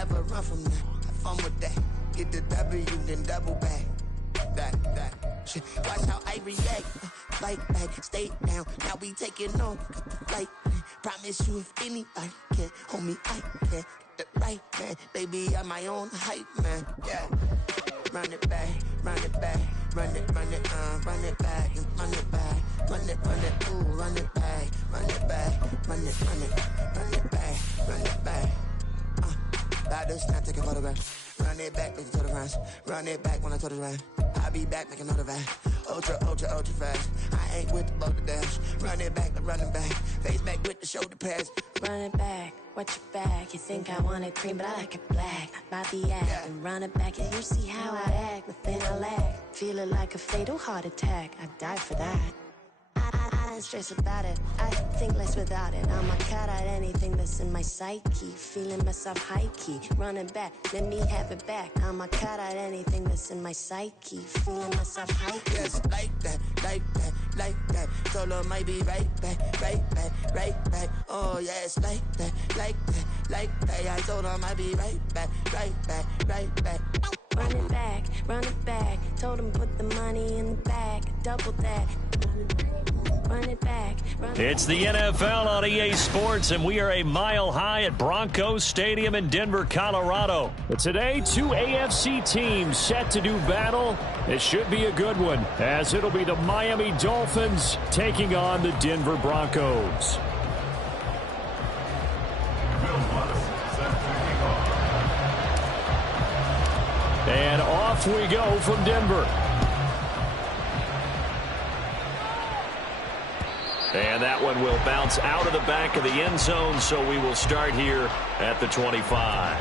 never run from that. Have fun with that. Get the W, then double back. That. Shit. Watch how I react. Fight back, stay down. Now we taking on flight. Promise you if anybody can hold me, I can. Get the right man. Baby, I'm my own hype man. Yeah. Run it back, run it back. Run it back, run it back, run it back, ooh, run it back, run it back, run it back. Baddest, now take a photograph. Run it back, make it to the runs. Run it back when I told it right. I'll be back, make another back. Ultra fast. I ain't with the boulder dash. Run it back, face back with the shoulder pads. Run it back, watch your back. You think I want it cream, but I like it black. About the act, yeah. And run it back, and you see how I act. Nothing I lack, feel it like a fatal heart attack. I die for that. I don't stress about it, I think less without it. I'ma cut out anything that's in my psyche. Feeling myself high-key, running back, let me have it back. I'ma cut out anything that's in my psyche. Feeling myself high-key. Yes, like that. Solo might be right back. Oh yes, like that. I told him I'd be right back. Run it back. Told him put the money in the bag, double that. Run it back. It's the NFL on EA Sports, and we are a mile high at Broncos Stadium in Denver, Colorado. But today, two AFC teams set to do battle. It should be a good one, as it'll be the Miami Dolphins taking on the Denver Broncos. And off we go from Denver. And that one will bounce out of the back of the end zone, so we will start here at the 25.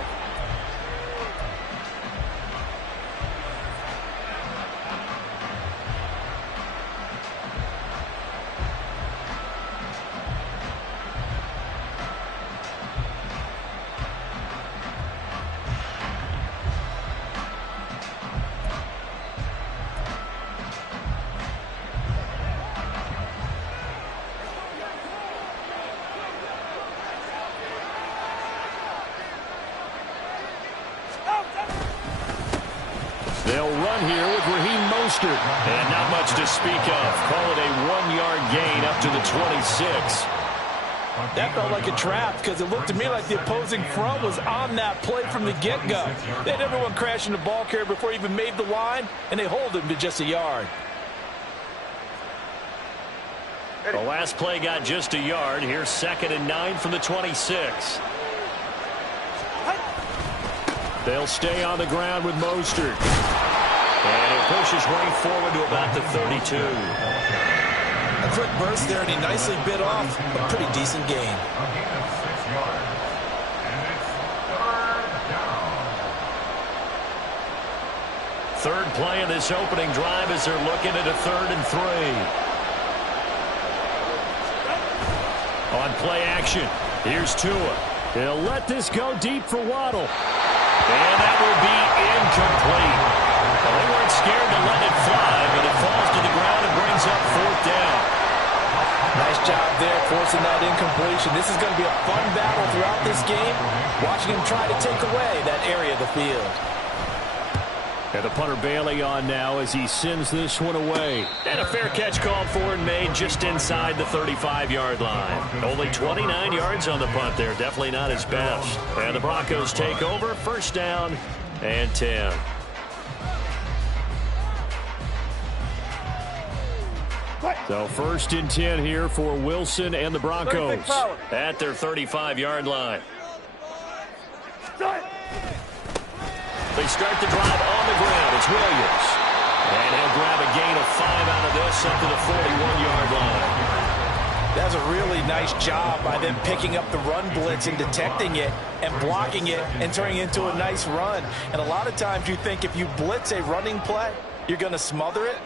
They'll run here with Raheem Mostert. And not much to speak of. Call it a 1-yard gain up to the 26. That felt like a trap because it looked to me like the opposing front was on that play from the get-go. They had everyone crashing the ball carrier before he even made the line, and they hold him to just a yard. The last play got just a yard. Here's 2nd and 9 from the 26. They'll stay on the ground with Mostert. And he pushes right forward to about the 32. A quick burst there, and he nicely bit off a pretty decent gain. Third play of this opening drive as they're looking at a 3rd and 3. On play action, here's Tua. He'll let this go deep for Waddle. And that will be incomplete. Well, they weren't scared to let it fly, but it falls to the ground and brings up 4th down. Nice job there forcing that incompletion. This is going to be a fun battle throughout this game, watching him try to take away that area of the field. And the punter Bailey on now as he sends this one away. And a fair catch called for and made just inside the 35-yard line. Only 29 yards on the punt there. Definitely not his best. And the Broncos take over. 1st down and 10. So 1st and 10 here for Wilson and the Broncos at their 35-yard line. They start the drive on the ground. It's Williams. And he'll grab a gain of 5 out of this up to the 41-yard line. That's a really nice job by them picking up the run blitz and detecting it and blocking it and turning it into a nice run. And a lot of times you think if you blitz a running play, you're going to smother it.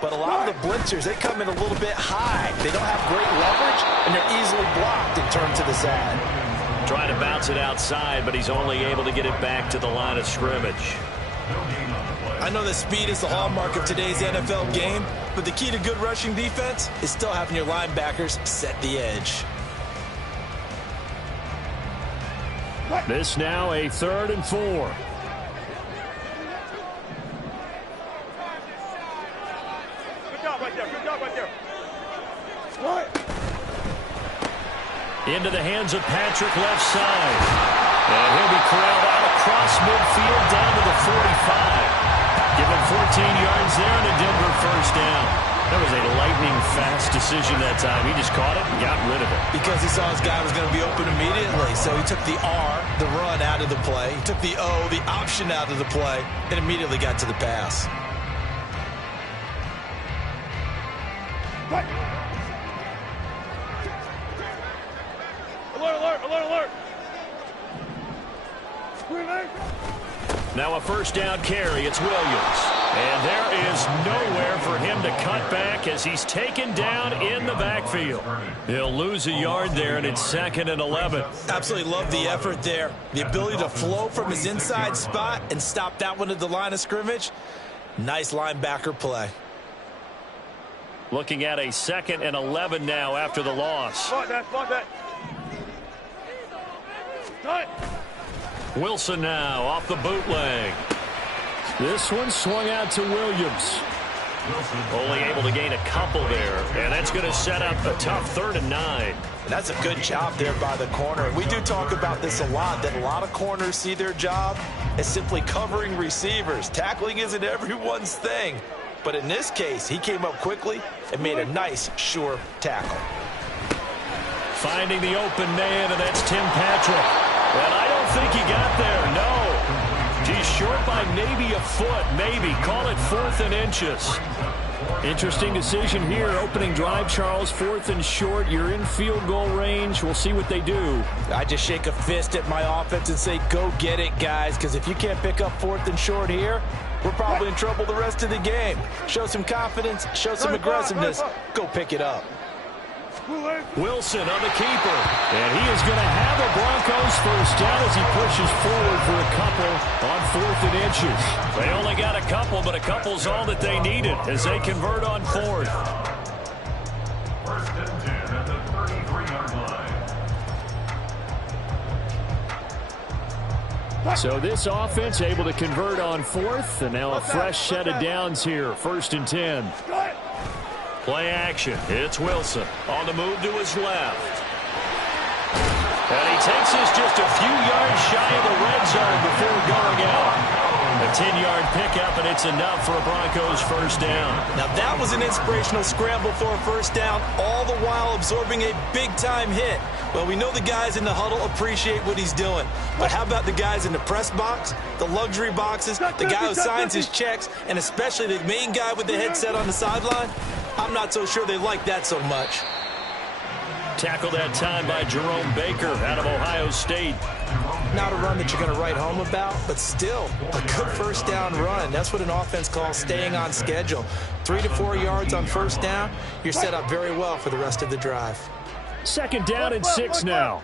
But a lot of the blitzers, they come in a little bit high. They don't have great leverage, and they're easily blocked and turned to the side. Trying to bounce it outside, but he's only able to get it back to the line of scrimmage. I know that speed is the hallmark of today's NFL game, but the key to good rushing defense is still having your linebackers set the edge. This now a 3rd and 4. Into the hands of Patrick, left side. And he'll be corralled out across midfield down to the 45. Give him 14 yards there and a Denver first down. That was a lightning-fast decision that time. He just caught it and got rid of it. Because he saw his guy was going to be open immediately. So he took the R, the run, out of the play. He took the O, the option, out of the play, and immediately got to the pass. Now a first down carry. It's Williams. And there is nowhere for him to cut back as he's taken down in the backfield. He'll lose a yard there, and it's 2nd and 11. Absolutely love the effort there. The ability to flow from his inside spot and stop that one at the line of scrimmage. Nice linebacker play. Looking at a 2nd and 11 now after the loss. Wilson now off the bootleg. This one swung out to Williams. Only able to gain a couple there, and that's going to set up a tough 3rd and 9. And that's a good job there by the corner. And we do talk about this a lot, that a lot of corners see their job as simply covering receivers. Tackling isn't everyone's thing. But in this case, he came up quickly and made a nice, sure tackle. Finding the open man, and that's Tim Patrick. And I don't think he got there, no. He's short by maybe a foot, maybe. Call it 4th and inches. Interesting decision here. Opening drive, Charles, 4th and short. You're in field goal range. We'll see what they do. I just shake a fist at my offense and say, go get it, guys, because if you can't pick up 4th and short here, we're probably in trouble the rest of the game. Show some confidence, show some aggressiveness, go pick it up. Wilson on the keeper, and he is going to have a Broncos first down as he pushes forward for a couple on 4th and inches. They only got a couple, but a couple's all that they needed as they convert on 4th. 1st and 10 at the 33-yard line. So this offense able to convert on 4th, and now a fresh set of downs here. 1st and 10. Play action. It's Wilson on the move to his left. And he takes this just a few yards shy of the red zone before going out. A 10-yard pickup, and it's enough for a Broncos first down. Now that was an inspirational scramble for a first down, all the while absorbing a big-time hit. Well, we know the guys in the huddle appreciate what he's doing. But how about the guys in the press box, the luxury boxes, the guy who signs his checks, and especially the main guy with the headset on the sideline? I'm not so sure they like that so much. Tackled that time by Jerome Baker out of Ohio State. Not a run that you're going to write home about, but still a good first down run. That's what an offense calls staying on schedule. 3 to 4 yards on first down, you're set up very well for the rest of the drive. 2nd down and 6 now.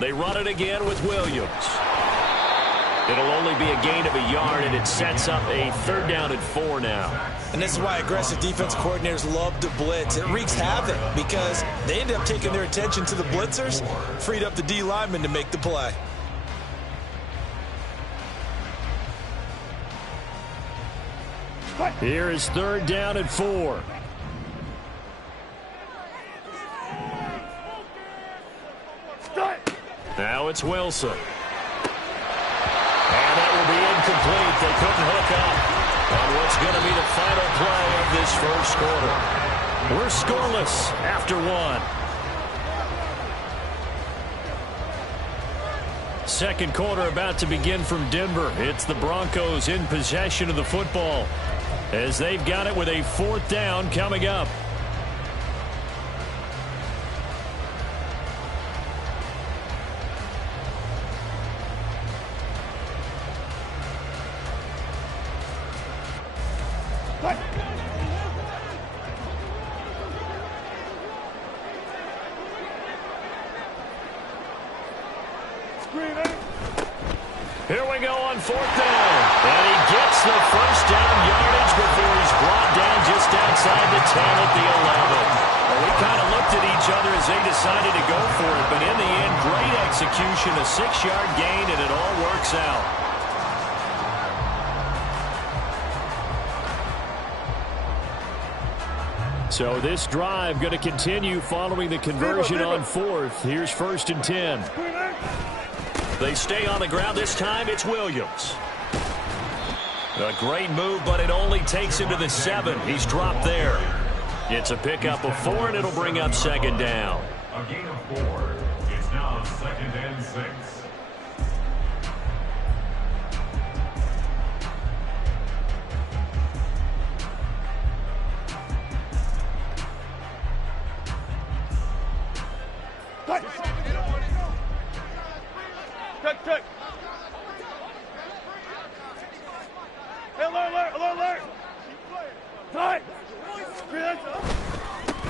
They run it again with Williams. It'll only be a gain of a yard, and it sets up a 3rd down and 4 now. And this is why aggressive defense coordinators love to blitz. It wreaks havoc because they end up taking their attention to the blitzers, freed up the D lineman to make the play. Here is 3rd down and 4. Now it's Wilson. And that will be incomplete. They couldn't hook up on what's going to be the final play of this first quarter. We're scoreless after 1. 2nd quarter about to begin from Denver. It's the Broncos in possession of the football as they've got it with a 4th down coming up. Here we go on 4th down. And he gets the first down yardage before he's brought down just outside the 10 at the 11. Well, we kind of looked at each other as they decided to go for it, but in execution, a 6-yard gain, and it all works out. So this drive going to continue following the conversion on 4th. Here's 1st and 10. They stay on the ground. This time it's Williams. A great move, but it only takes him to the 7. He's dropped there. It's a pickup of 4, and it'll bring up 2nd down. A gain of 4. It's now 2nd and 6.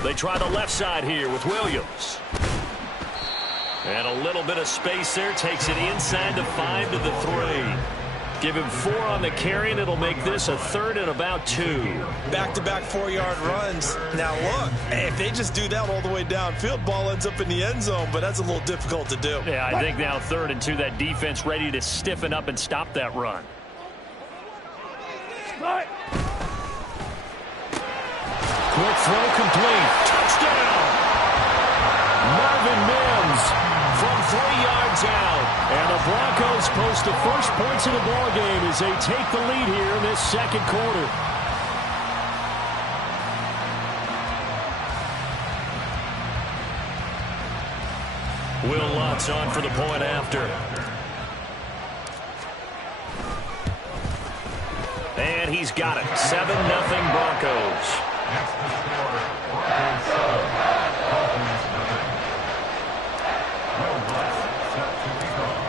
They try the left side here with Williams. And a little bit of space there. Takes it inside to 5 to the 3. Give him 4 on the carry, and it'll make this a 3rd and about 2. Back-to-back 4-yard runs. Now, look, if they just do that all the way downfield, ball ends up in the end zone, but that's a little difficult to do. Yeah, I think now 3rd and 2, that defense ready to stiffen up and stop that run. Quick throw complete. Touchdown! Marvin Mims from 3 yards out. And the Broncos post the first points of the ballgame as they take the lead here in this 2nd quarter. Will Lutz on for the point after. And he's got it. 7-0 Broncos.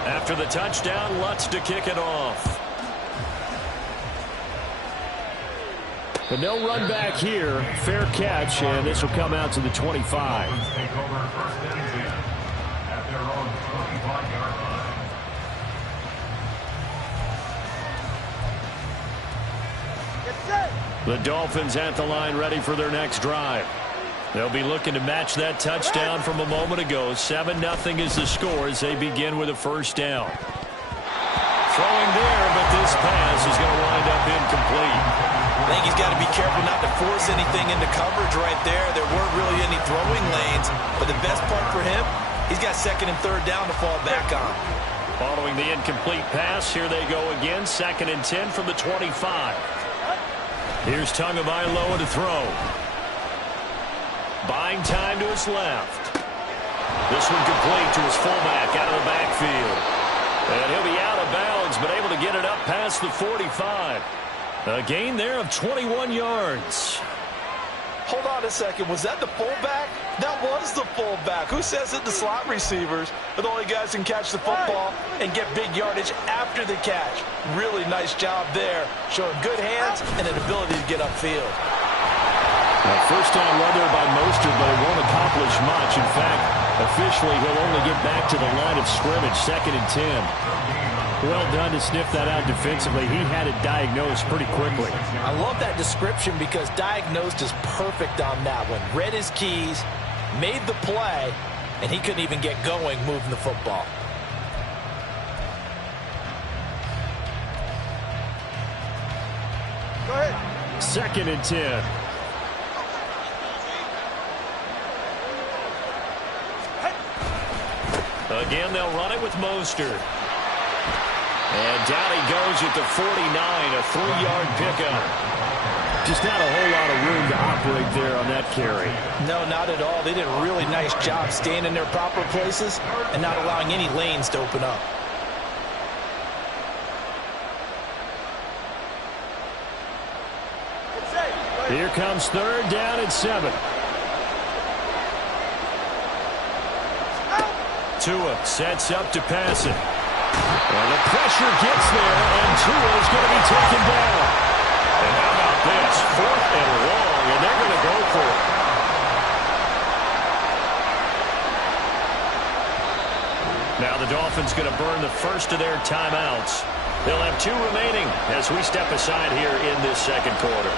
After the touchdown, Lutz to kick it off. But no run back here. Fair catch, and this will come out to the 25. Take over 1st and 10 at their own 25-yard line. The Dolphins at the line ready for their next drive. They'll be looking to match that touchdown from a moment ago. 7-0 is the score as they begin with a 1st down. Throwing there, but this pass is going to wind up incomplete. I think he's got to be careful not to force anything into coverage right there. There weren't really any throwing lanes, but the best part for him, he's got 2nd and 3rd down to fall back on. Following the incomplete pass, here they go again. 2nd and 10 from the 25. Here's Tagovailoa to throw. Buying time to his left. This one complete to his fullback out of the backfield. And he'll be out of bounds, but able to get it up past the 45. A gain there of 21 yards. Hold on a second. Was that the fullback? That was the fullback. Who says that the slot receivers are the only guys who can catch the football and get big yardage after the catch? Really nice job there, showing good hands and an ability to get upfield. First down run there by Mostert, but it won't accomplish much. In fact, officially, he'll only get back to the line of scrimmage, 2nd and 10. Well done to sniff that out defensively. He had it diagnosed pretty quickly. I love that description because diagnosed is perfect on that one. Read his keys, made the play, and he couldn't even get going moving the football. Go ahead. 2nd and 10. Again, they'll run it with Mostert. And down he goes at the 49, a 3-yard pickup. Just not a whole lot of room to operate there on that carry. No, not at all. They did a really nice job staying in their proper places and not allowing any lanes to open up. Here comes 3rd down and 7. Tua sets up to pass it. And the pressure gets there, and Tua is going to be taken down. And how about this? 4th and long, and they're going to go for it. Now the Dolphins going to burn the first of their timeouts. They'll have 2 remaining as we step aside here in this 2nd quarter.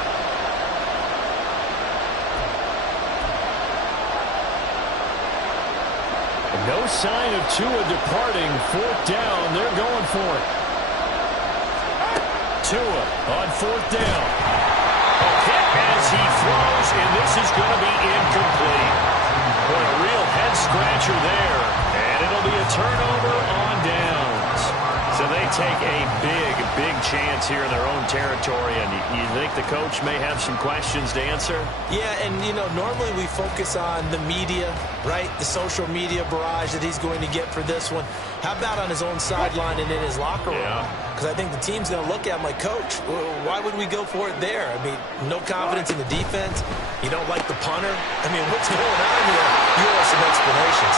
No no sign of Tua departing. 4th down. They're going for it. Tua on 4th down. A hit as he throws, and this is going to be incomplete. Boy, a real head-scratcher there. And it'll be a turnover on downs. So they take a big chance here in their own territory. And you think the coach may have some questions to answer? Yeah, and, normally we focus on the media, right? The social media barrage that he's going to get for this one. How about on his own sideline and in his locker room? Because I think the team's going to look at him like, Coach, why would we go for it there? I mean, no confidence in the defense. You don't like the punter. I mean, what's going on here? You owe some explanations.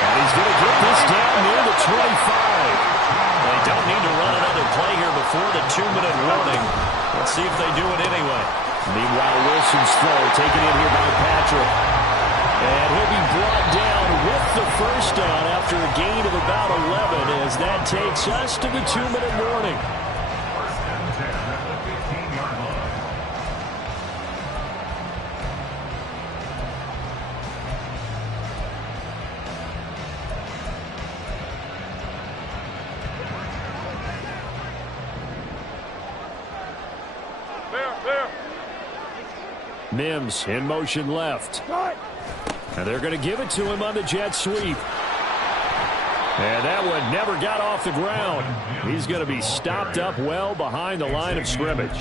And he's going to get this down near the 25. They don't need to run another play here before the 2-minute warning. Let's see if they do it anyway. Meanwhile, Wilson's throw taken in here by Patrick. And he'll be brought down with the first down after a gain of about 11 as that takes us to the 2-minute warning. First and 10 at the 15-yard line. Mims in motion left. And they're going to give it to him on the jet sweep. And that one never got off the ground. He's going to be stopped up well behind the line of scrimmage.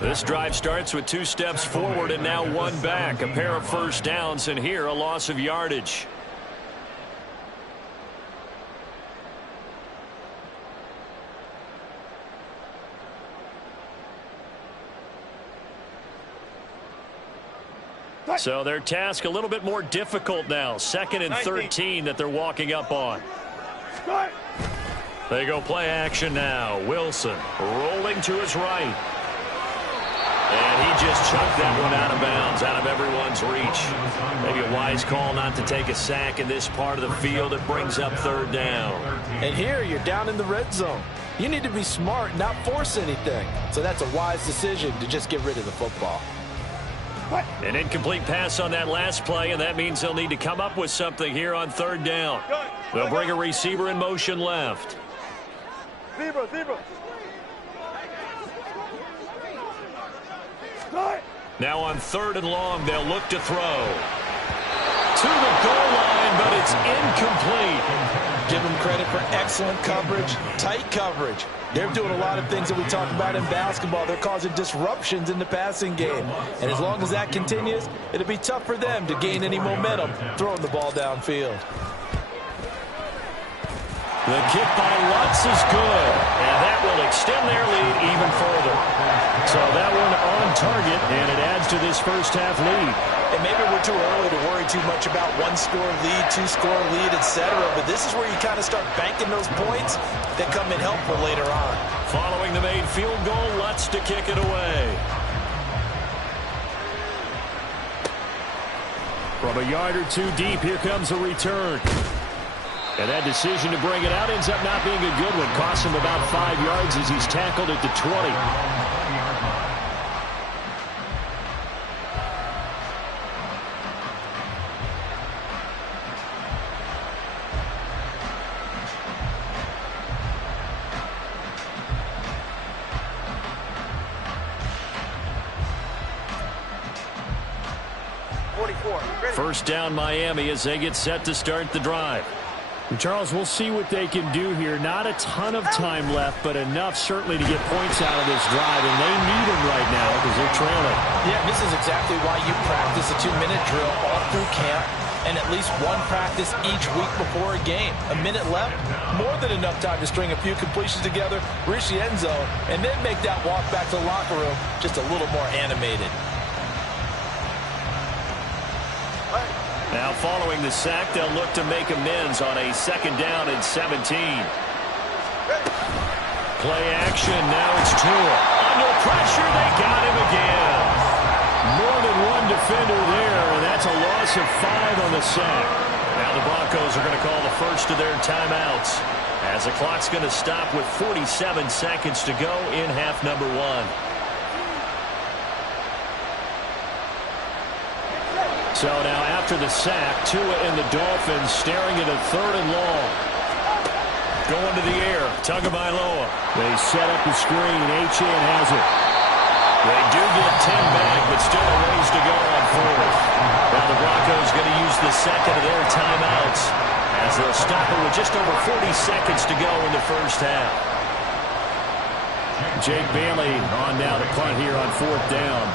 This drive starts with 2 steps forward and now 1 back. A pair of first downs, and here a loss of yardage. So their task a little bit more difficult now. 2nd and 13 that they're walking up on. They go play action now. Wilson rolling to his right. And he just chucked that one out of bounds, out of everyone's reach. Maybe a wise call not to take a sack in this part of the field. It brings up 3rd down. And here you're down in the red zone. You need to be smart, not force anything. So that's a wise decision to just get rid of the football. An incomplete pass on that last play, and that means they'll need to come up with something here on 3rd down. They'll bring a receiver in motion left. Now on 3rd and long, they'll look to throw. To the goal line, but it's incomplete. Give them credit for excellent coverage, tight coverage. They're doing a lot of things that we talk about in basketball. They're causing disruptions in the passing game. And as long as that continues, it'll be tough for them to gain any momentum throwing the ball downfield. The kick by Lutz is good, and that will extend their lead even further. So that one on target, and it adds to this first half lead. And maybe we're too early to worry too much about 1-score lead, 2-score lead, etc. But this is where you kind of start banking those points that come in helpful later on. Following the made field goal, Lutz to kick it away. From a yard or 2 deep, here comes a return. And that decision to bring it out ends up not being a good one. Costs him about 5 yards as he's tackled at the 20. First down Miami as they get set to start the drive. Charles, we'll see what they can do here. Not a ton of time left, but enough certainly to get points out of this drive, and they need them right now because they're trailing. Yeah, this is exactly why you practice a 2-minute drill all through camp and at least 1 practice each week before a game. A minute left, more than enough time to string a few completions together, reach the end zone, and then make that walk back to the locker room just a little more animated. Now following the sack, they'll look to make amends on a 2nd down and 17. Play action, now it's Tua. Under pressure, they got him again. More than 1 defender there, and that's a loss of 5 on the sack. Now the Broncos are going to call the first of their timeouts as the clock's going to stop with 47 seconds to go in half number 1. So now after the sack, Tua and the Dolphins staring at a 3rd and long. Going to the air, Tagovailoa. They set up the screen. Achane has it. They do get 10 back, but still a ways to go on 4th. Now the Broncos going to use the second of their timeouts as they'll stop it with just over 40 seconds to go in the first half. Jake Bailey on now to punt here on 4th down.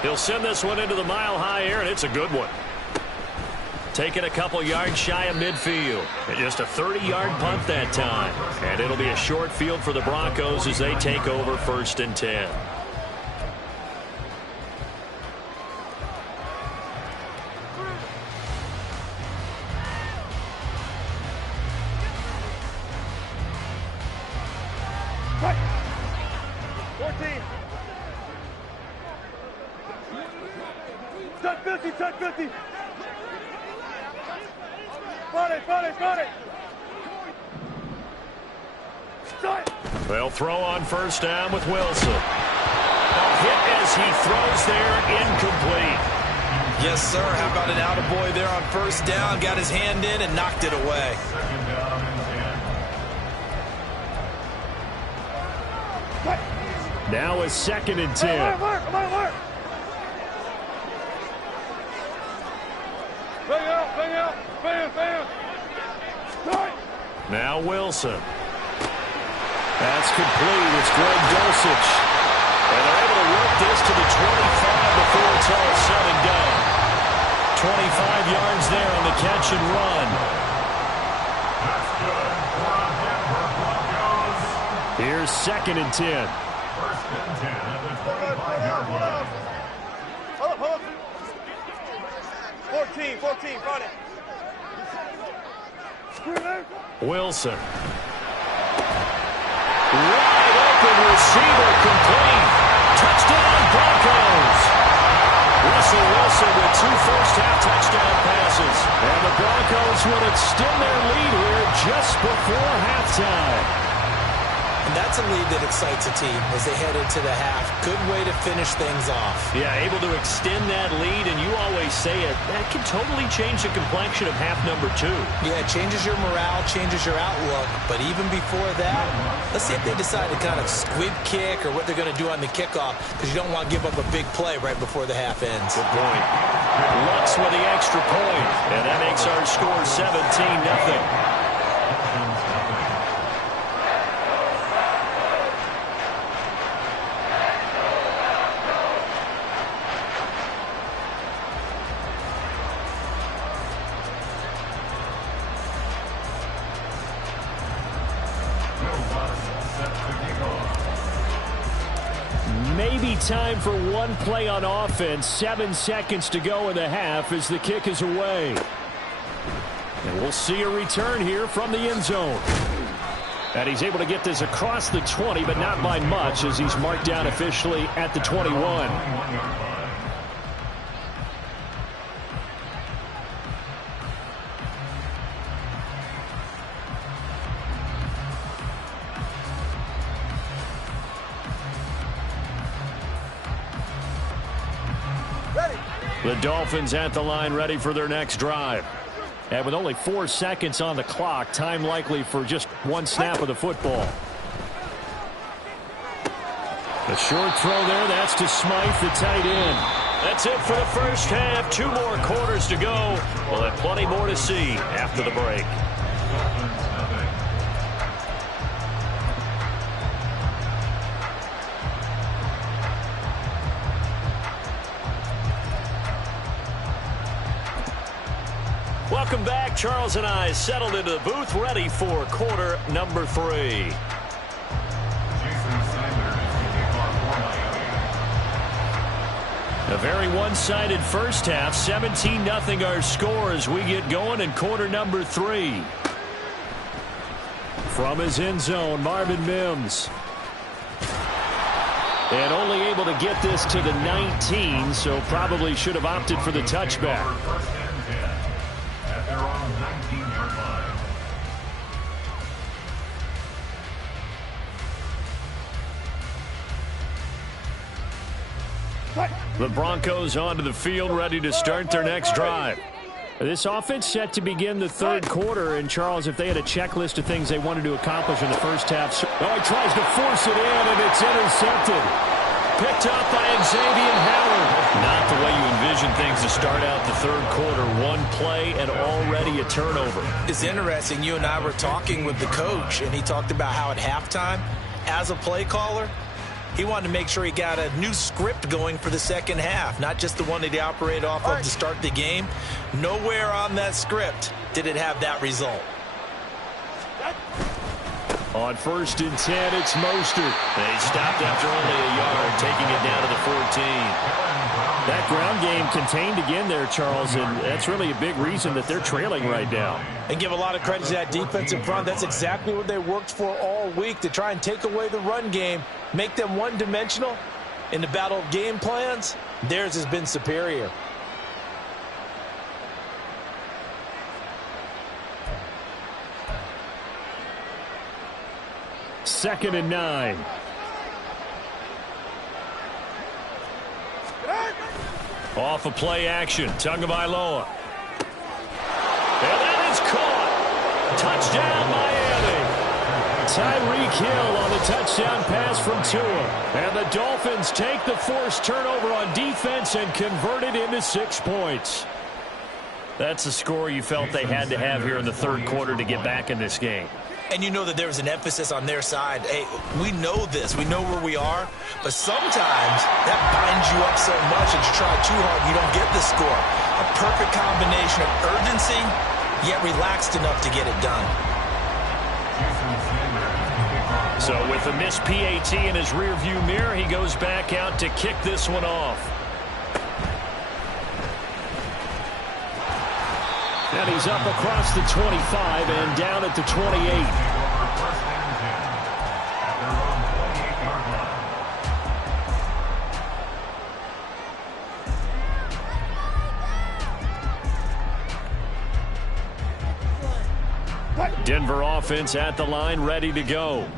He'll send this one into the mile-high air, and it's a good one. Taking a couple yards shy of midfield. And just a 30-yard punt that time. And it'll be a short field for the Broncos as they take over 1st and 10. They'll throw on 1st down with Wilson. A hit as he throws there, incomplete. Yes, sir. How about an attaboy there on 1st down? Got his hand in and knocked it away. Now a 2nd and 10. Now Wilson. That's complete. It's Greg Dulcich. And they're able to work this to the 25 before it's all said and done. 25 yards there on the catch and run. That's good. 4 on Denver Broncos. Here's 2nd and 10. 1st and 10 at the 25-yard line. Hold up. 14, got it. Wilson. Wide open receiver complete. Touchdown Broncos. Russell Wilson with 2 first-half touchdown passes. And the Broncos will extend their lead here just before halftime. And that's a lead that excites a team as they head into the half. Good way to finish things off. Yeah, able to extend that lead, and you always say it, that can totally change the complexion of half number 2. Yeah, it changes your morale, changes your outlook. But even before that, let's see if they decide to kind of squib kick or what they're going to do on the kickoff, because you don't want to give up a big play right before the half ends. Good point. Lux with the extra point, and that makes our score 17-0. Maybe time for one play on offense. 7 seconds to go in the half as the kick is away. And we'll see a return here from the end zone. And he's able to get this across the 20, but not by much as he's marked down officially at the 21. The Dolphins at the line ready for their next drive. And with only 4 seconds on the clock, time likely for just one snap of the football. A short throw there, that's to Smythe, the tight end. That's it for the first half. 2 more quarters to go. We'll have plenty more to see after the break. Welcome back. Charles and I settled into the booth, ready for quarter number 3. A very one-sided first half. 17-0 our score as we get going in quarter number 3. From his end zone, Marvin Mims. And only able to get this to the 19, so probably should have opted for the touchback. Their own 19-yard line. The Broncos onto the field, ready to start their next drive. This offense set to begin the third quarter. And, Charles, if they had a checklist of things they wanted to accomplish in the first half. Oh, he tries to force it in, and it's intercepted. Picked up by Xavier Howard. Not the way you envision things to start out the third quarter. One play and already a turnover. It's interesting. You and I were talking with the coach, and he talked about how at halftime, as a play caller, he wanted to make sure he got a new script going for the second half, not just the one that he operated off of to start the game. Nowhere on that script did it have that result. On 1st and 10, it's Mostert. They stopped after only a yard, taking it down to the 14. That ground game contained again there, Charles, and that's really a big reason that they're trailing right now. And give a lot of credit to that defensive front. That's exactly what they worked for all week, to try and take away the run game, make them one-dimensional. In the battle of game plans, theirs has been superior. Second and 9. Off of play action. Tagovailoa. And that is caught. Touchdown, Miami. Tyreek Hill on the touchdown pass from Tua. And the Dolphins take the forced turnover on defense and convert it into 6 points. That's a score you felt they had to have here in the third quarter to get back in this game. And you know that there was an emphasis on their side. Hey, we know this. We know where we are. But sometimes that binds you up so much that you try too hard and you don't get the score. A perfect combination of urgency, yet relaxed enough to get it done. So with a missed PAT in his rearview mirror, he goes back out to kick this one off. And he's up across the 25 and down at the 28. Denver offense at the line, ready to go.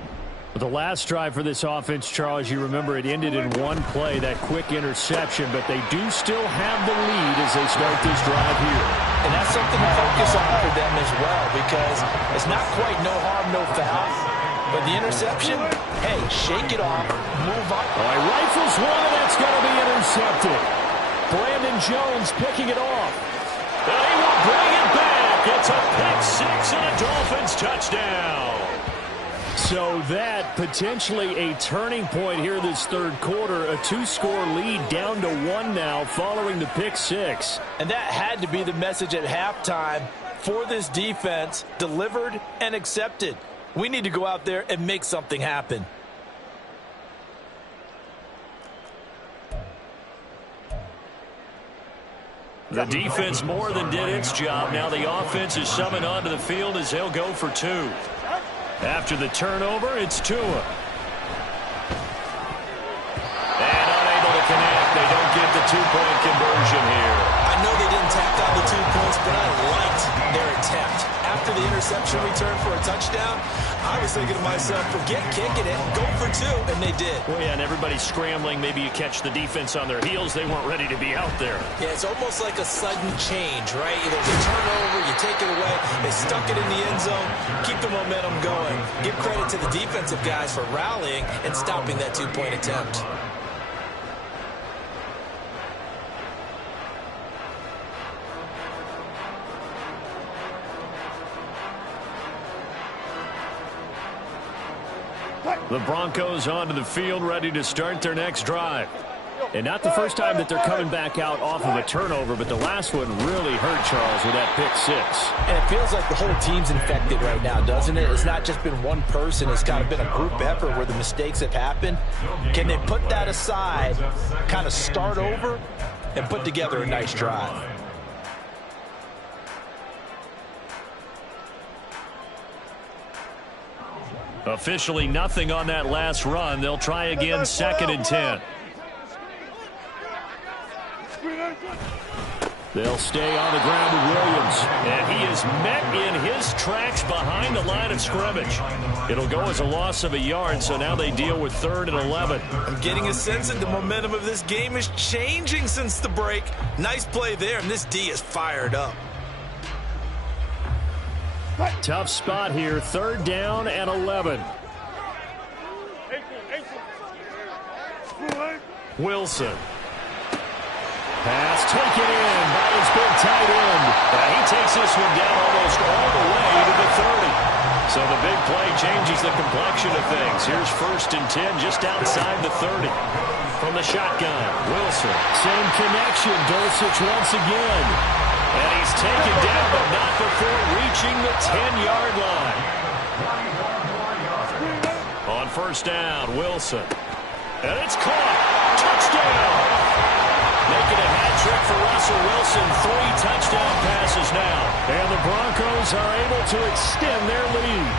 The last drive for this offense, Charles, you remember it ended in one play, that quick interception, but they do still have the lead as they start this drive here. And that's something to focus on for them as well, because it's not quite no harm, no foul. But the interception, hey, shake it off, move on. All right, rifles one, and that's going to be intercepted. Brandon Jones picking it off. And he will bring it back. It's a pick six and a Dolphins touchdown. So that potentially a turning point here this third quarter. A 2-score lead down to 1 now following the pick six. And that had to be the message at halftime for this defense, delivered and accepted. We need to go out there and make something happen. The defense more than did its job. Now the offense is summoned onto the field as they'll go for 2. After the turnover, it's Tua. And unable to connect. They don't get the 2-point conversion here. I know they didn't tack on the 2 points, but I liked their attempt. After the interception return for a touchdown, I was thinking to myself, forget kicking it, go for 2, and they did. Well, yeah, and everybody's scrambling. Maybe you catch the defense on their heels. They weren't ready to be out there. Yeah, it's almost like a sudden change, right? There's a turnover, you take it away, they stuck it in the end zone, keep the momentum going. Give credit to the defensive guys for rallying and stopping that 2-point attempt. The Broncos onto the field, ready to start their next drive. And not the first time that they're coming back out off of a turnover, but the last one really hurt, Charles, with that pick six. And it feels like the whole team's infected right now, doesn't it? It's not just been one person. It's kind of been a group effort where the mistakes have happened. Can they put that aside, kind of start over, and put together a nice drive? Officially nothing on that last run. They'll try again, 2nd and 10. They'll stay on the ground with Williams. And he is met in his tracks behind the line of scrimmage. It'll go as a loss of a yard, so now they deal with 3rd and 11. I'm getting a sense that the momentum of this game is changing since the break. Nice play there, and this D is fired up. Tough spot here, 3rd down and 11. Wilson. Pass taken in by his big tight end. He takes this one down almost all the way to the 30. So the big play changes the complexion of things. Here's 1st and 10 just outside the 30. From the shotgun, Wilson. Same connection, Dulcich once again. And he's taken down, but not before reaching the 10-yard line. On 1st down, Wilson. And it's caught. Touchdown. Making a hat trick for Russell Wilson. 3 touchdown passes now. And the Broncos are able to extend their lead.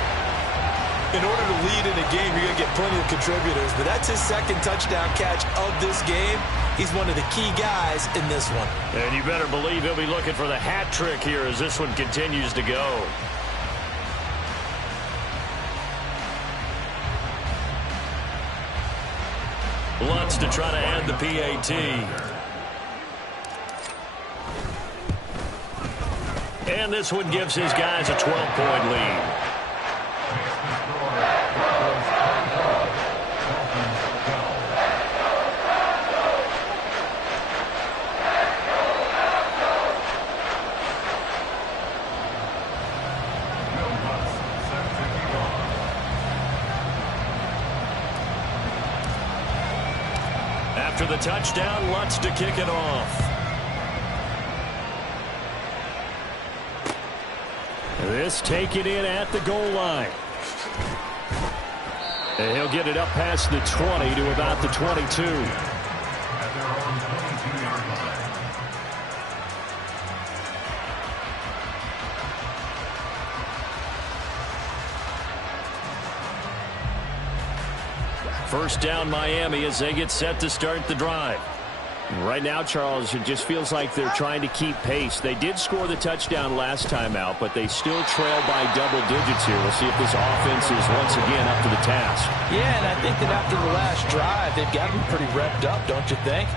In order to lead in a game, you're going to get plenty of contributors, but that's his 2nd touchdown catch of this game. He's one of the key guys in this one. And you better believe he'll be looking for the hat trick here as this one continues to go. Lutz to try to add the PAT. And this one gives his guys a 12-point lead. After the touchdown, Lutz to kick it off. This taken in at the goal line. And he'll get it up past the 20 to about the 22. First down Miami as they get set to start the drive. Right now, Charles, it just feels like they're trying to keep pace. They did score the touchdown last time out, but they still trail by double digits here. We'll see if this offense is once again up to the task. Yeah, and I think that after the last drive, they've gotten pretty revved up, don't you think?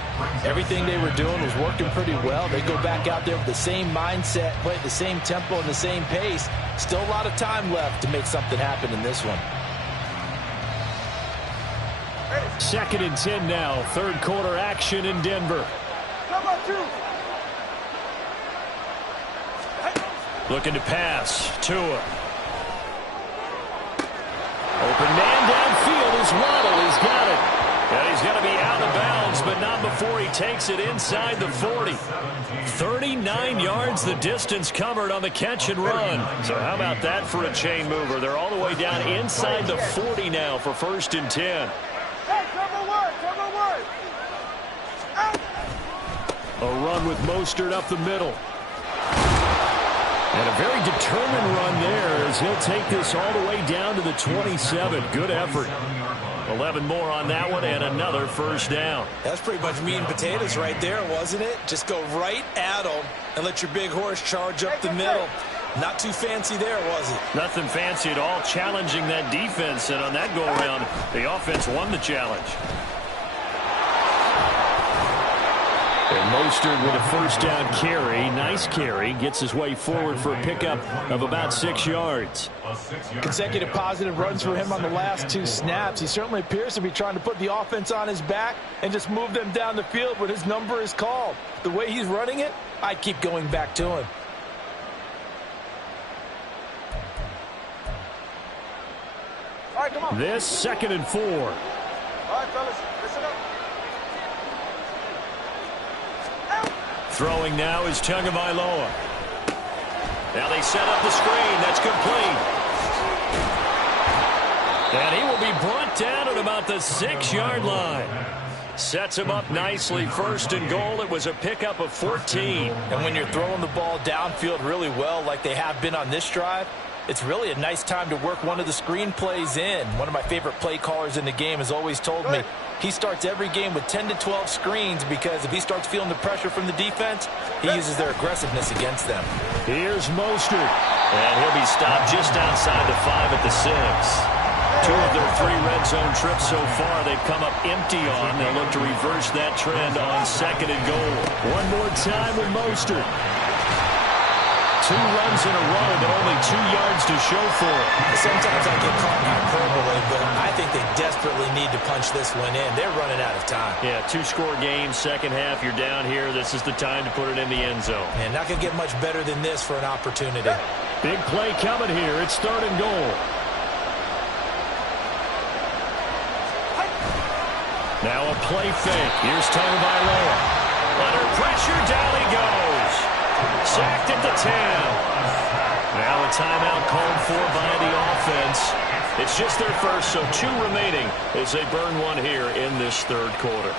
Everything they were doing was working pretty well. They go back out there with the same mindset, play at the same tempo and the same pace. Still a lot of time left to make something happen in this one. 2nd and 10 now. 3rd quarter action in Denver. Looking to pass. Tua. Open man downfield is Waddle. He's got it. And he's going to be out of bounds, but not before he takes it inside the 40. 39 yards the distance covered on the catch and run. So how about that for a chain mover? They're all the way down inside the 40 now for 1st and 10. A run with Mostert up the middle. And a very determined run there as he'll take this all the way down to the 27. Good effort. 11 more on that one and another 1st down. That's pretty much meat and potatoes right there, wasn't it? Just go right at them and let your big horse charge up the middle. Not too fancy there, was it? Nothing fancy at all. Challenging that defense, and on that go-around, the offense won the challenge. And Mostert with a 1st down carry. Nice carry. Gets his way forward for a pickup of about 6 yards. Consecutive positive runs for him on the last 2 snaps. He certainly appears to be trying to put the offense on his back and just move them down the field when his number is called. The way he's running it, I'd keep going back to him. All right, come on. This 2nd and 4. All right, fellas, listen up. Throwing now is Tagovailoa. Now they set up the screen. That's complete. And he will be brought down at about the 6-yard line. Sets him up nicely. 1st and goal. It was a pickup of 14. And when you're throwing the ball downfield really well like they have been on this drive, it's really a nice time to work one of the screen plays in. One of my favorite play callers in the game has always told me, He starts every game with 10 to 12 screens because if he starts feeling the pressure from the defense, he uses their aggressiveness against them. Here's Mostert. And he'll be stopped just outside the 5 at the 6. 2 of their 3 red zone trips so far they've come up empty on. They'll look to reverse that trend on 2nd and goal. One more time with Mostert. 2 runs in a row, but only 2 yards to show for it. Sometimes I get caught in hyperbole, but I think they desperately need to punch this one in. They're running out of time. Yeah, 2-score game, second half, you're down here. This is the time to put it in the end zone. And not going to get much better than this for an opportunity. Big play coming here. It's 3rd and goal. Now a play fake. Here's Tagovailoa. Under pressure, down he goes. Sacked at the 10. Now a timeout called for by the offense. It's just their first, so 2 remaining as they burn one here in this 3rd quarter.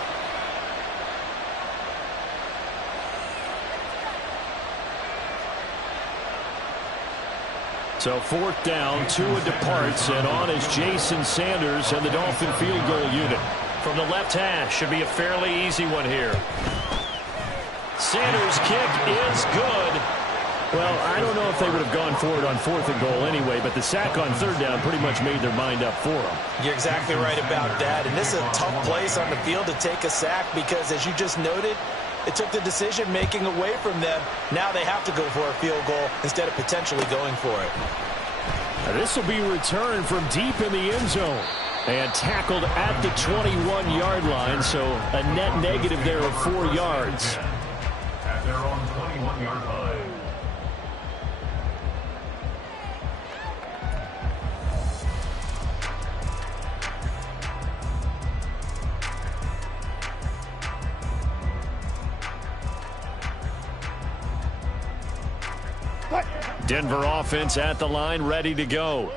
So 4th down, Tua departs, and on is Jason Sanders and the Dolphin field goal unit. From the left hash, should be a fairly easy one here. Sanders' kick is good. Well, I don't know if they would have gone for it on 4th and goal anyway, but the sack on 3rd down pretty much made their mind up for them. You're exactly right about that, and this is a tough place on the field to take a sack because, as you just noted, it took the decision-making away from them. Now they have to go for a field goal instead of potentially going for it. This will be returned from deep in the end zone. And tackled at the 21-yard line, so a net negative there of 4 yards. At their own 21-yard line. Denver offense at the line, ready to go.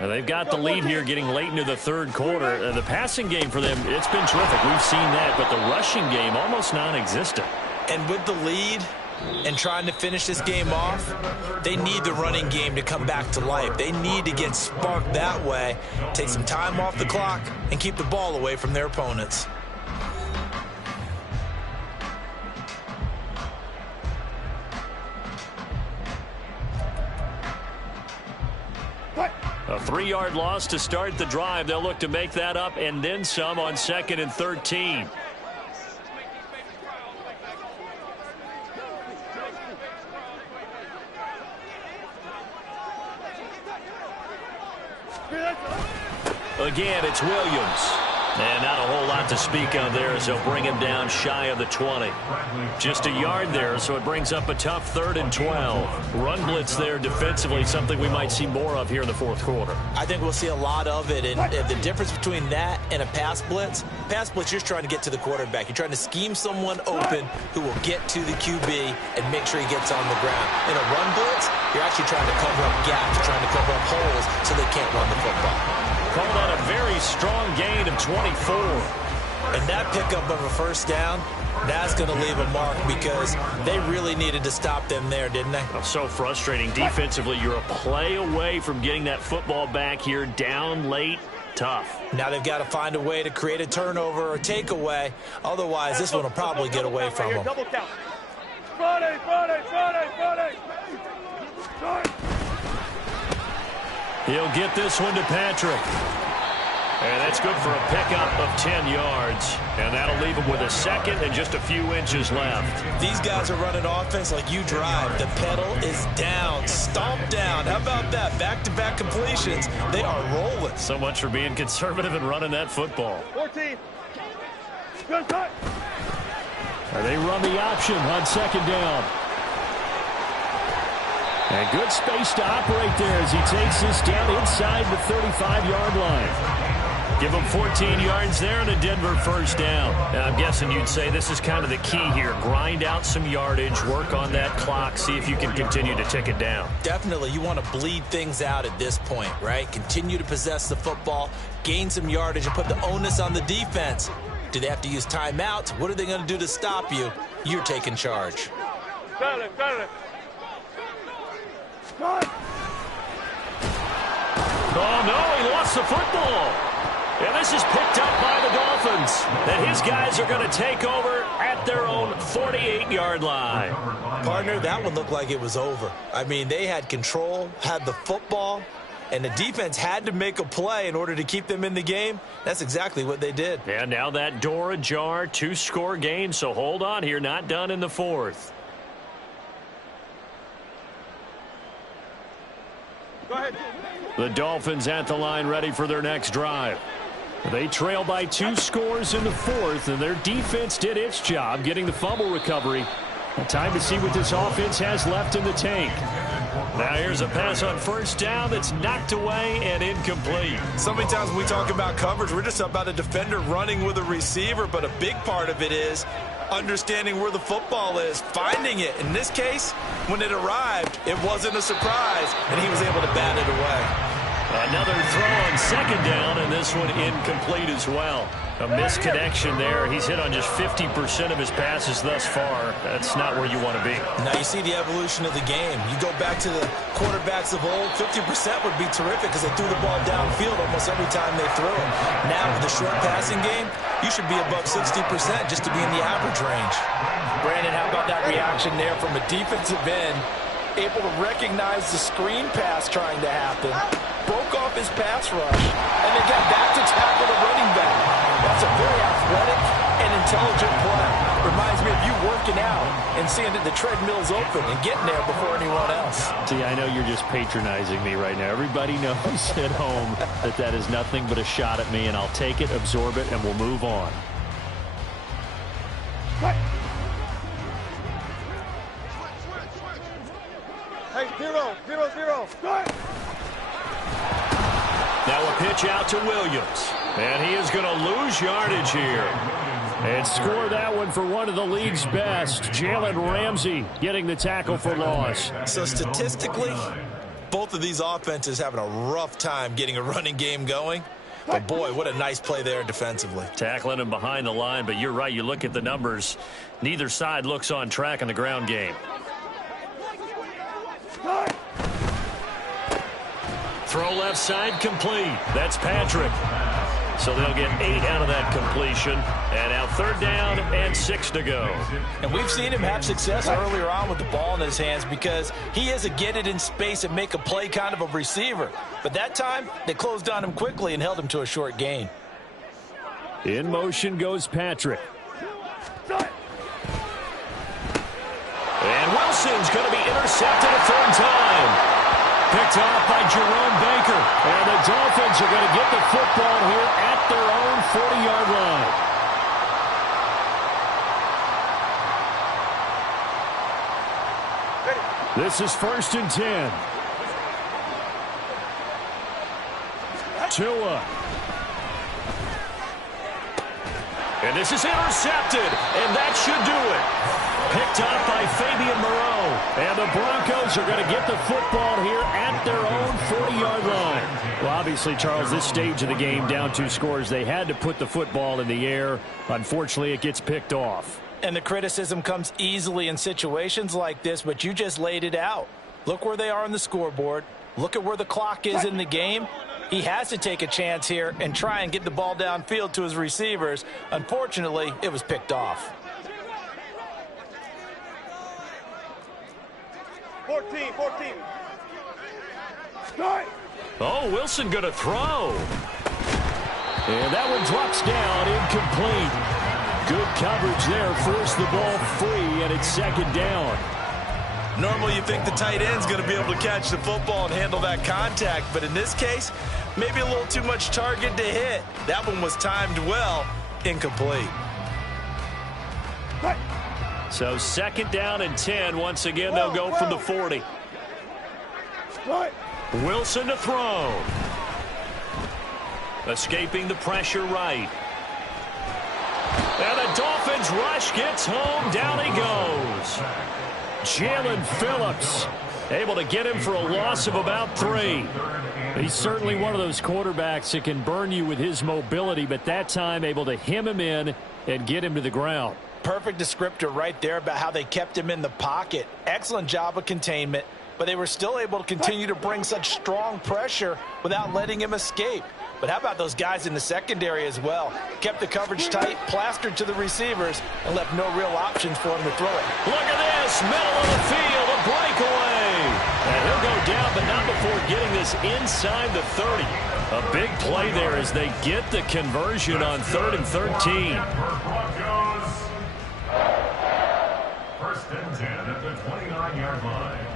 And they've got the lead here getting late into the 3rd quarter. The passing game for them, it's been terrific. We've seen that, but the rushing game almost non-existent. And with the lead and trying to finish this game off, they need the running game to come back to life. They need to get sparked that way, take some time off the clock, and keep the ball away from their opponents. A 3-yard loss to start the drive. They'll look to make that up and then some on 2nd and 13. Again, it's Williams. And not a whole lot to speak of there as they'll bring him down shy of the 20. Just a yard there, so it brings up a tough 3rd and 12. Run blitz there defensively, something we might see more of here in the 4th quarter. I think we'll see a lot of it, and the difference between that and a pass blitz, you're just trying to get to the quarterback. You're trying to scheme someone open who will get to the QB and make sure he gets on the ground. In a run blitz, you're actually trying to cover up gaps, trying to cover up holes so they can't run the football. Called out a very strong gain of 24. And that pickup of a 1st down, that's going to leave a mark because they really needed to stop them there, didn't they? Oh, so frustrating. Defensively, you're a play away from getting that football back here down late. Tough. Now they've got to find a way to create a turnover or takeaway. Otherwise, this one will probably get away from them. Double count. Friday. He'll get this one to Patrick. And that's good for a pickup of 10 yards. And that'll leave him with a 2nd and just a few inches left. These guys are running offense like you drive. The pedal is down, stomped down. How about that? Back-to-back completions. They are rolling. So much for being conservative and running that football. 14. Good cut. And they run the option on 2nd down. And good space to operate there as he takes this down inside the 35-yard line. Give him 14 yards there and a Denver 1st down. And I'm guessing you'd say this is kind of the key here. Grind out some yardage, work on that clock, see if you can continue to tick it down. Definitely. You want to bleed things out at this point, right? Continue to possess the football, gain some yardage, and put the onus on the defense. Do they have to use timeouts? What are they going to do to stop you? You're taking charge. Got it. Oh, no, he lost the football. And this is picked up by the Dolphins. And his guys are going to take over at their own 48-yard line. Partner, that one looked like it was over. I mean, they had control, had the football, and the defense had to make a play in order to keep them in the game. That's exactly what they did. And now that door ajar, 2-score game, so hold on here, not done in the fourth. Go ahead. The Dolphins at the line ready for their next drive. They trail by 2 scores in the fourth, and their defense did its job getting the fumble recovery. Time to see what this offense has left in the tank. Now here's a pass on first down that's knocked away and incomplete. So many times when we talk about coverage, we're just about a defender running with a receiver, but a big part of it is understanding where the football is, finding it. In this case, when it arrived, it wasn't a surprise, and he was able to bat it away. Another throw on second down, and this one incomplete as well. A misconnection there. He's hit on just 50% of his passes thus far. That's not where you want to be. Now you see the evolution of the game. You go back to the quarterbacks of old, 50% would be terrific because they threw the ball downfield almost every time they threw it. Now with the short passing game, you should be above 60% just to be in the average range. Brandon, how about that reaction there from a defensive end? Able to recognize the screen pass trying to happen, broke off his pass rush, and then got back to tackle the running back. That's a very athletic and intelligent play. Reminds me of you working out and seeing that the treadmill's open and getting there before anyone else. See, I know you're just patronizing me right now. Everybody knows at home that that is nothing but a shot at me, and I'll take it, absorb it, and we'll move on. Hey, 0-0-0. Now a pitch out to Williams. And he is going to lose yardage here. And score that one for one of the league's best. Jalen Ramsey getting the tackle for loss. So statistically, both of these offenses having a rough time getting a running game going. But boy, what a nice play there defensively. Tackling him behind the line, but you're right. You look at the numbers. Neither side looks on track in the ground game. Throw left side complete. That's Patrick. So they'll get 8 out of that completion. And now third down and 6 to go. And we've seen him have success earlier on with the ball in his hands because he is a get it in space and make a play kind of a receiver. But that time, they closed on him quickly and held him to a short gain. In motion goes Patrick. And Wilson's going to be intercepted a third time. Picked off by Jerome Baker. And the Dolphins are going to get the football here at their own 40-yard line. This is 1st and 10. Tua. And this is intercepted. And that should do it. Picked up by Fabian Moreau. And the Broncos are going to get the football here at their own 40-yard line. Well, obviously, Charles, this stage of the game, down 2 scores, they had to put the football in the air. Unfortunately, it gets picked off. And the criticism comes easily in situations like this, but you just laid it out. Look where they are on the scoreboard. Look at where the clock is in the game. He has to take a chance here and try and get the ball downfield to his receivers. Unfortunately, it was picked off. 14. Oh, Wilson going to throw. And that one drops down, incomplete. Good coverage there, forced the ball free, and it's 2nd down. Normally you think the tight end's going to be able to catch the football and handle that contact, but in this case, maybe a little too much target to hit. That one was timed well, incomplete. So 2nd down and 10. Once again, they'll go from the 40. Wilson to throw. Escaping the pressure right. And the Dolphins rush gets home. Down he goes. Jalen Phillips able to get him for a loss of about 3. He's certainly one of those quarterbacks that can burn you with his mobility, but that time able to hem him in and get him to the ground. Perfect descriptor right there about how they kept him in the pocket. Excellent job of containment, but they were still able to continue to bring such strong pressure without letting him escape. But how about those guys in the secondary as well? Kept the coverage tight, plastered to the receivers, and left no real options for him to throw it. Look at this, middle of the field, a breakaway. And he'll go down, but not before getting this inside the 30. A big play there as they get the conversion on 3rd and 13. Broncos. First and 10 at the 29-yard line.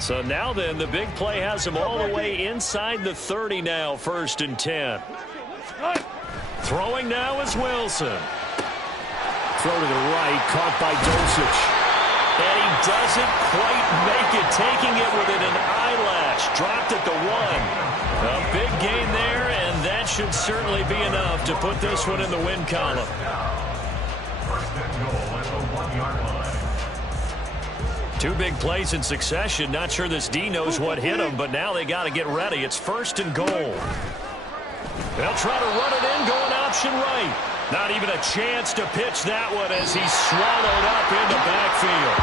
So now then, the big play has him all the way inside the 30 now, 1st and 10. Throwing now is Wilson. Throw to the right, caught by Dulcich. And he doesn't quite make it, taking it within an eyelash. Dropped at the 1. A big gain there, and that should certainly be enough to put this one in the win column. First and goal at the 1-yard line. 2 big plays in succession. Not sure this D knows what hit him, but now they got to get ready. It's 1st and goal. They'll try to run it in, going option right. Not even a chance to pitch that one as he's swallowed up in the backfield.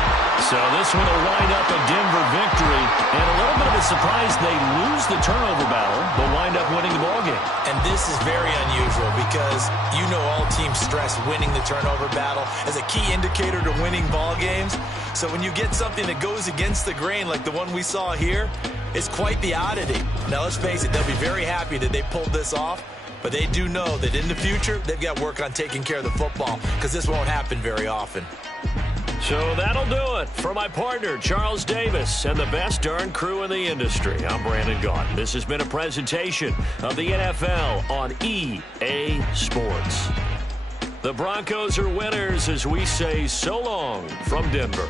So this one will wind up a Denver victory. And a little bit of a surprise, they lose the turnover battle, but wind up winning the ballgame. And this is very unusual because you know all teams stress winning the turnover battle as a key indicator to winning ball games. So when you get something that goes against the grain like the one we saw here, it's quite the oddity. Now let's face it, they'll be very happy that they pulled this off, but they do know that in the future they've got work on taking care of the football because this won't happen very often. So that'll do it for my partner, Charles Davis, and the best darn crew in the industry. I'm Brandon Gaudin. This has been a presentation of the NFL on EA Sports. The Broncos are winners as we say so long from Denver.